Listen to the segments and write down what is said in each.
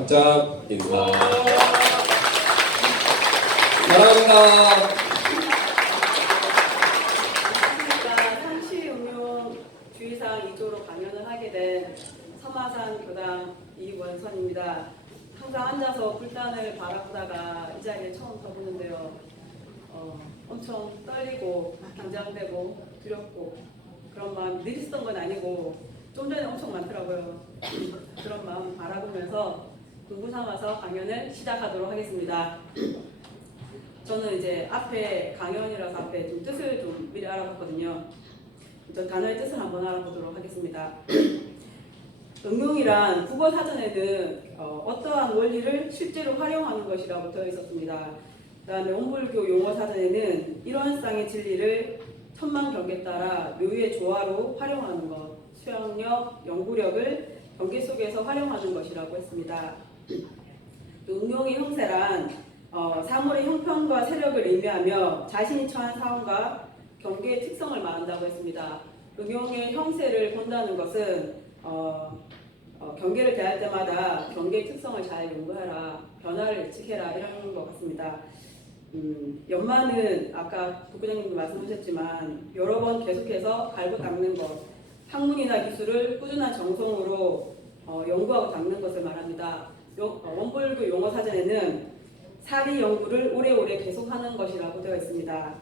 각자 인사. 사랑합니다. 안녕하십니까. 상시응용 주의사항 2조로 강연을 하게 된 서마산 교당 이원선입니다. 항상 앉아서 불단을 바라보다가 이 자리에 처음 서보는데요. 엄청 떨리고 긴장되고 두렵고 그런 마음 늘 있었던 건 아니고 좀 전에 엄청 많더라고요. 그런 마음 바라보면서 공부 삼아서 강연을 시작하도록 하겠습니다. 저는 이제 앞에 강연이라서 앞에 좀 뜻을 좀 미리 알아봤거든요. 저 단어의 뜻을 한번 알아보도록 하겠습니다. 응용이란 국어 사전에는 어떠한 원리를 실제로 활용하는 것이라고 되어 있었습니다. 그다음에 온불교 용어 사전에는 이러한 쌍의 진리를 천만 경계에 따라 묘의 조화로 활용하는 것, 수영력, 연구력을 경계 속에서 활용하는 것이라고 했습니다. 또 응용의 형세란 사물의 형편과 세력을 의미하며 자신이 처한 상황과 경계의 특성을 말한다고 했습니다. 응용의 형세를 본다는 것은 경계를 대할 때마다 경계의 특성을 잘 연구해라, 변화를 예측해라 이런 것 같습니다. 연마는 아까 국부장님도 말씀하셨지만 여러 번 계속해서 갈고 닦는 것, 학문이나 기술을 꾸준한 정성으로 연구하고 닦는 것을 말합니다. 원불교 용어 사전에는 사리 연구를 오래오래 계속하는 것이라고 되어 있습니다.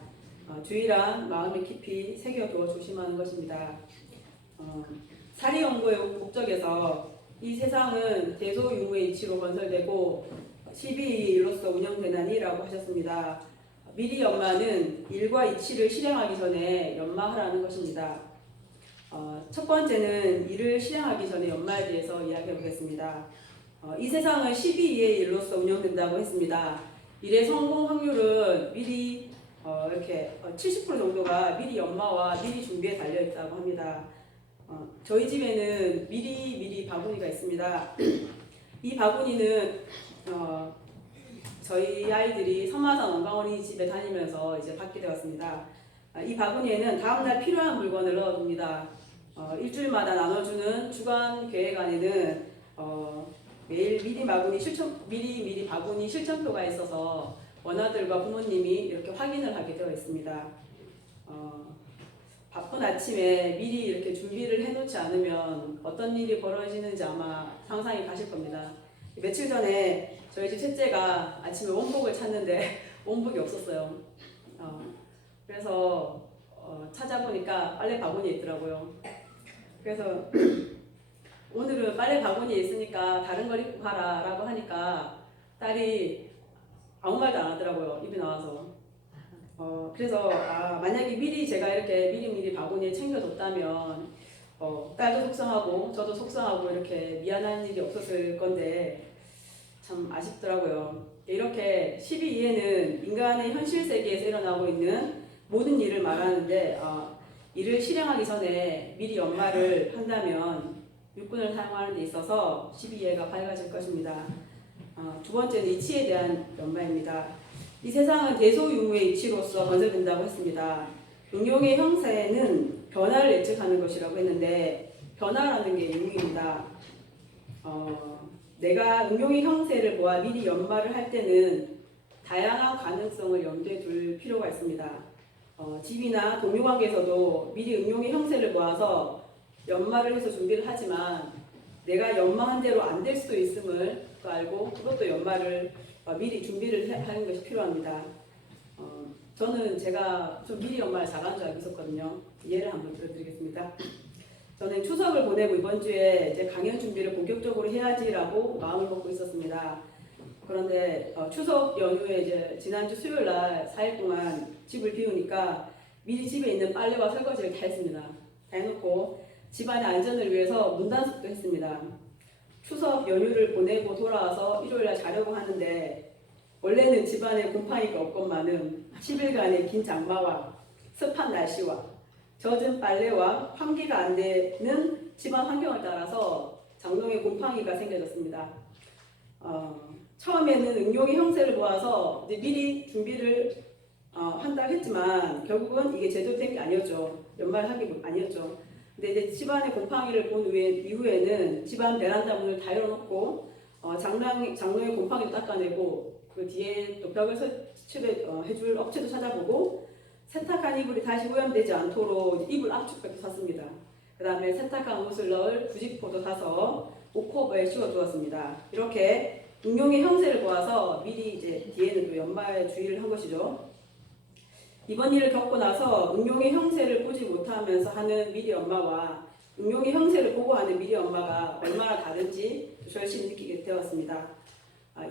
주의란 마음에 깊이 새겨두어 조심하는 것입니다. 사리 연구의 목적에서 이 세상은 대소유무의 이치로 건설되고 12일로서 운영되나니라고 하셨습니다. 미리 연마는 일과 이치를 실행하기 전에 연마하라는 것입니다. 첫 번째는 일을 실행하기 전에 연마에 대해서 이야기해 보겠습니다. 이 세상은 12의 일로서 운영된다고 했습니다. 일의 성공 확률은 미리 이렇게 70% 정도가 미리 연마와 미리 준비에 달려 있다고 합니다. 저희 집에는 미리 바구니가 있습니다. 이 바구니는 저희 아이들이 서마산 원광어린이집에 다니면서 이제 받게 되었습니다. 이 바구니에는 다음날 필요한 물건을 넣어둡니다. 일주일마다 나눠주는 주간 계획안에는 매일 미리 바구니 실천표가 있어서 원아들과 부모님이 이렇게 확인을 하게 되어 있습니다. 바쁜 아침에 미리 이렇게 준비를 해놓지 않으면 어떤 일이 벌어지는지 아마 상상이 가실 겁니다. 며칠 전에 저희 집 셋째가 아침에 원복을 찾는데 원복이 없었어요. 그래서 찾아보니까 빨래 바구니에 있더라고요. 그래서 오늘은 빨래 바구니에 있으니까 다른 걸 입고 가라 라고 하니까 딸이 아무 말도 안 하더라고요. 입이 나와서. 그래서 만약에 미리 제가 이렇게 미리 바구니에 챙겨뒀다면 딸도 속상하고 저도 속상하고 이렇게 미안한 일이 없었을 건데 참 아쉽더라고요. 이렇게 12위에는 인간의 현실 세계에서 일어나고 있는 모든 일을 말하는데 일을 실행하기 전에 미리 연마를 한다면 육군을 사용하는 데 있어서 12위가 밝아질 것입니다. 두 번째는 이치에 대한 연마입니다. 이 세상은 대소유무의 이치로서 건설된다고 했습니다. 응용의 형세는 변화를 예측하는 것이라고 했는데 변화라는 게 응용입니다. 내가 응용의 형세를 보아 미리 연마를 할 때는 다양한 가능성을 염두에 둘 필요가 있습니다. 집이나 동료관계에서도 미리 응용의 형세를 보아서 연마를 해서 준비를 하지만 내가 연마한 대로 안 될 수도 있음을 알고 그것도 연마를 미리 준비를 하는 것이 필요합니다. 저는 제가 좀 미리 연마를 잘하는 줄 알고 있었거든요. 예를 한번 들어드리겠습니다. 저는 추석을 보내고 이번 주에 이제 강연 준비를 본격적으로 해야지라고 마음을 먹고 있었습니다. 그런데 추석 연휴에 이제 지난주 수요일 날 4일 동안 집을 비우니까 미리 집에 있는 빨래와 설거지를 다 했습니다. 다 해놓고 집안의 안전을 위해서 문단속도 했습니다. 추석 연휴를 보내고 돌아와서 일요일 날 자려고 하는데 원래는 집안에 곰팡이가 없건만은 10일간의 긴 장마와 습한 날씨와 젖은 빨래와 환기가 안 되는 집안 환경을 따라서 장롱에 곰팡이가 생겨졌습니다. 처음에는 응용의 형세를 보아서 이제 미리 준비를 한다고 했지만 결국은 이게 제대로 된 게 아니었죠. 연말하기 아니었죠. 근데 이제 집안의 곰팡이를 본 이후에는 집안 베란다 문을 다 열어놓고 장롱의 곰팡이도 닦아내고 그 뒤에 또 벽을 해줄 업체도 찾아보고 세탁한 이불이 다시 오염되지 않도록 이불 압축팩도 샀습니다. 그 다음에 세탁한 옷을 넣을 부직포도 사서 옷 커버에 씌워두었습니다. 이렇게 응용의 형세를 보아서 미리 이제 뒤에는 또 연말에 주의를 한 것이죠. 이번 일을 겪고 나서 응용의 형세를 보지 못하면서 하는 미리 엄마와 응용의 형세를 보고 하는 미리 엄마가 얼마나 다른지 절실히 느끼게 되었습니다.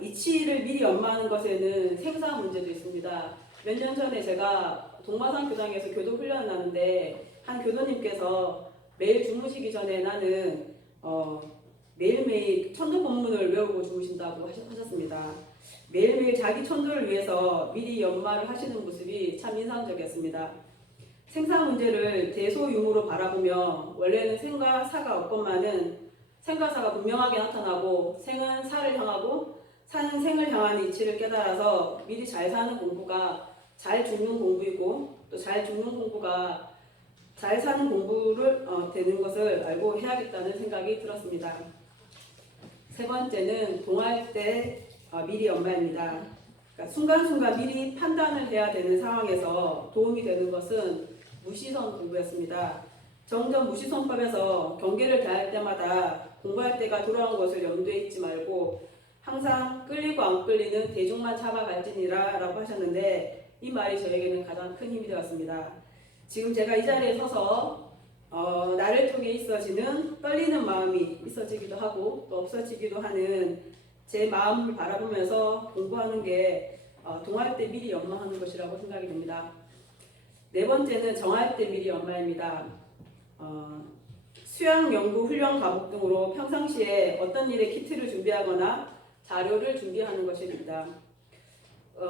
이치를 미리 엄마하는 것에는 생사 문제도 있습니다. 몇 년 전에 제가 동마산 교장에서 교도 훈련을 하는데 한 교도님께서 매일 주무시기 전에 나는 매일매일 천도 본문을 외우고 주무신다고 하셨습니다. 매일매일 자기 천도를 위해서 미리 연마를 하시는 모습이 참 인상적이었습니다. 생사 문제를 대소유무로 바라보며 원래는 생과 사가 없건만은 생과 사가 분명하게 나타나고 생은 사를 향하고 사는 생을 향하는 이치를 깨달아서 미리 잘 사는 공부가 잘 죽는 공부이고 또 잘 죽는 공부가 잘 사는 공부를 되는 것을 알고 해야겠다는 생각이 들었습니다. 세 번째는 동화할 때 미리 엄마입니다. 그러니까 순간순간 미리 판단을 해야 되는 상황에서 도움이 되는 것은 무시성 공부였습니다. 정전 무시성법에서 경계를 다할 때마다 공부할 때가 돌아온 것을 염두에 있지 말고 항상 끌리고 안 끌리는 대중만 잡아갈지니라 라고 하셨는데 이 말이 저에게는 가장 큰 힘이 되었습니다. 지금 제가 이 자리에 서서 나를 통해 있어지는 떨리는 마음이 있어지기도 하고 또 없어지기도 하는 제 마음을 바라보면서 공부하는 게 동화할 때 미리 연마하는 것이라고 생각이 됩니다. 네 번째는 정할 때 미리 연마입니다. 수양, 연구, 훈련, 과목 등으로 평상시에 어떤 일에 키트를 준비하거나 자료를 준비하는 것입니다.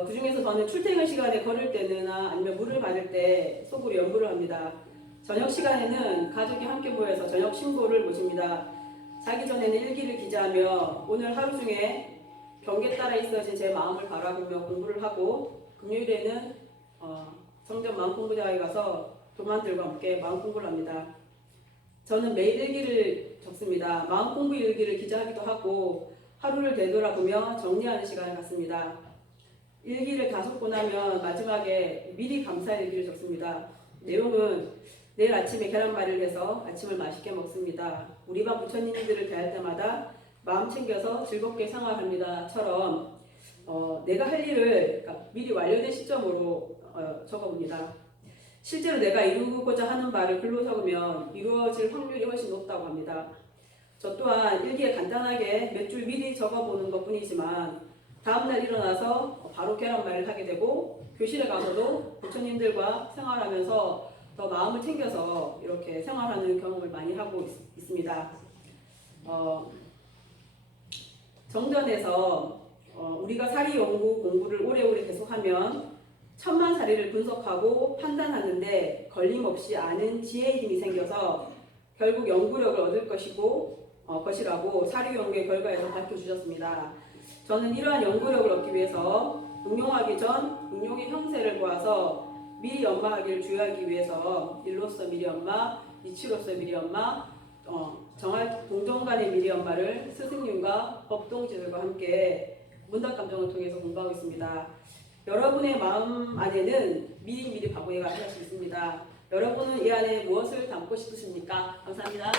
그 중에서 저는 출퇴근 시간에 걸을 때나 아니면 물을 받을 때 속으로 연구를 합니다. 저녁 시간에는 가족이 함께 모여서 저녁 신고를 모십니다. 자기 전에는 일기를 기재하며 오늘 하루 중에 경계 따라 있어진 제 마음을 바라보며 공부를 하고 금요일에는 성전 마음공부장에 가서 도만들과 함께 마음공부를 합니다. 저는 매일 일기를 적습니다. 마음공부 일기를 기재하기도 하고 하루를 되돌아보며 정리하는 시간을 갖습니다. 일기를 다 적고 나면 마지막에 미리 감사 일기를 적습니다. 내용은 내일 아침에 계란말이를 해서 아침을 맛있게 먹습니다. 우리 반 부처님들을 대할 때마다 마음 챙겨서 즐겁게 생활합니다.처럼 내가 할 일을 미리 완료된 시점으로 적어봅니다. 실제로 내가 이루고자 하는 바를 글로 적으면 이루어질 확률이 훨씬 높다고 합니다. 저 또한 일기에 간단하게 몇 줄 미리 적어보는 것뿐이지만 다음날 일어나서 바로 계란말이를 하게 되고 교실에 가서도 부처님들과 생활하면서 더 마음을 챙겨서 이렇게 생활하는 경험을 많이 하고 있습니다. 정전에서 우리가 사리 연구 공부를 오래오래 계속하면 천만사리를 분석하고 판단하는데 걸림없이 아는 지혜의 힘이 생겨서 결국 연구력을 얻을 것이라고 사리 연구의 결과에서 밝혀주셨습니다. 저는 이러한 연구력을 얻기 위해서 응용하기 전 응용의 형세를 보아서 미리 연마하기를 주의하기 위해서 일로서 미리 연마, 이치로서 미리 연마, 정할 동정간의 미리 연마를 스승님과 법동지들과 함께 문답감정을 통해서 공부하고 있습니다. 여러분의 마음 안에는 미리 바구니가 하나씩 있습니다. 여러분은 이 안에 무엇을 담고 싶으십니까? 감사합니다.